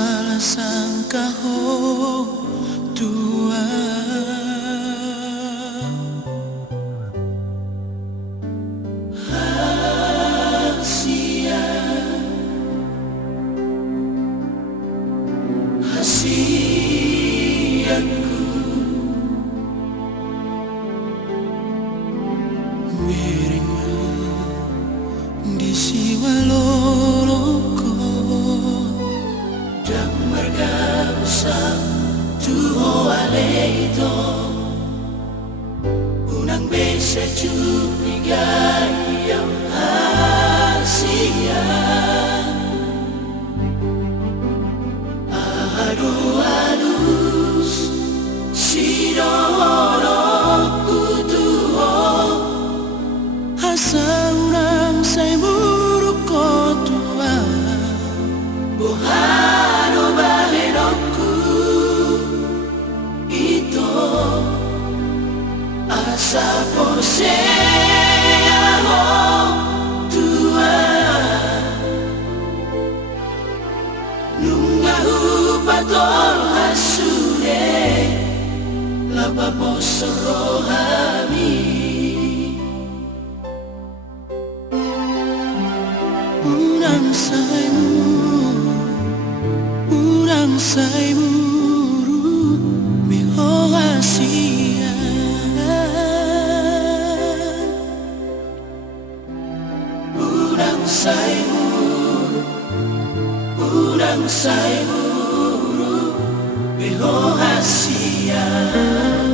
salah sangka ho tua hasianku miringnya di siwaloloko dan mergabusang tuho aleito unang besa curigai yang hasian halus sidorokku tuho asa urang say buruk ko tua buhano bahenokku ito asa poseaho tua patol hasure lapa posoro hami urang say muru beho hasian urang say muru beho hasian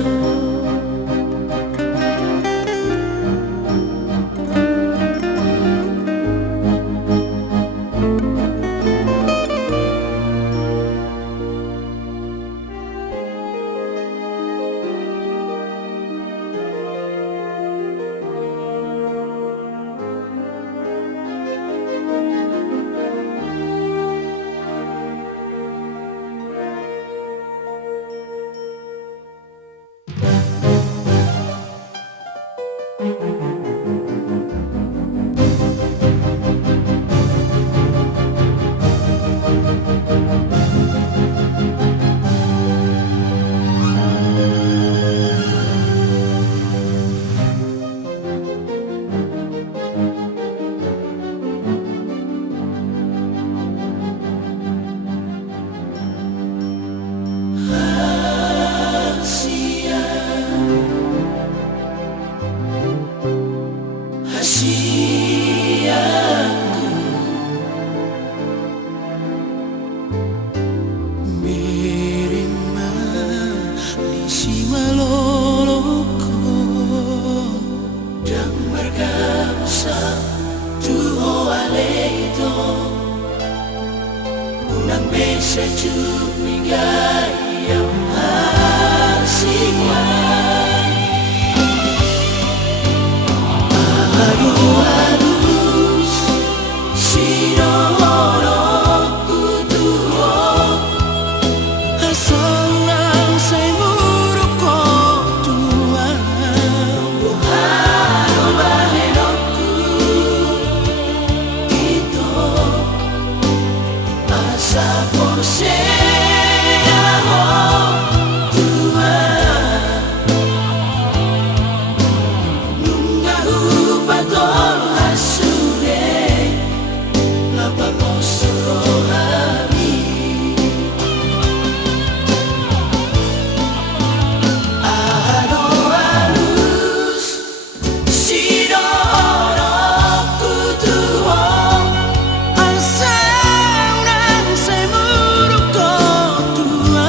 hasianku mirima di siwaloloko dan mergabusang tuho aleito unang besa curigai yang hasian halus sidorokku tuho asa urang say buruk ko tua buhano bahenokku ito asa poseaho tua patol hasure lapa posoro hami halus sidorokku tuho asa urang say buruk ko tua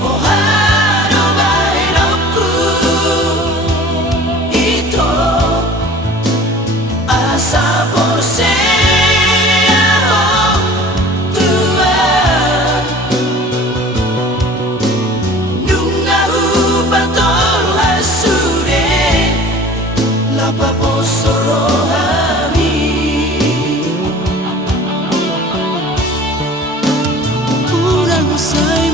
buhano bahenokku ito asa poseaho tua nungahu patol hasure lapa posoro hami urang say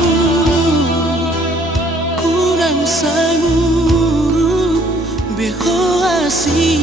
muru beho hasian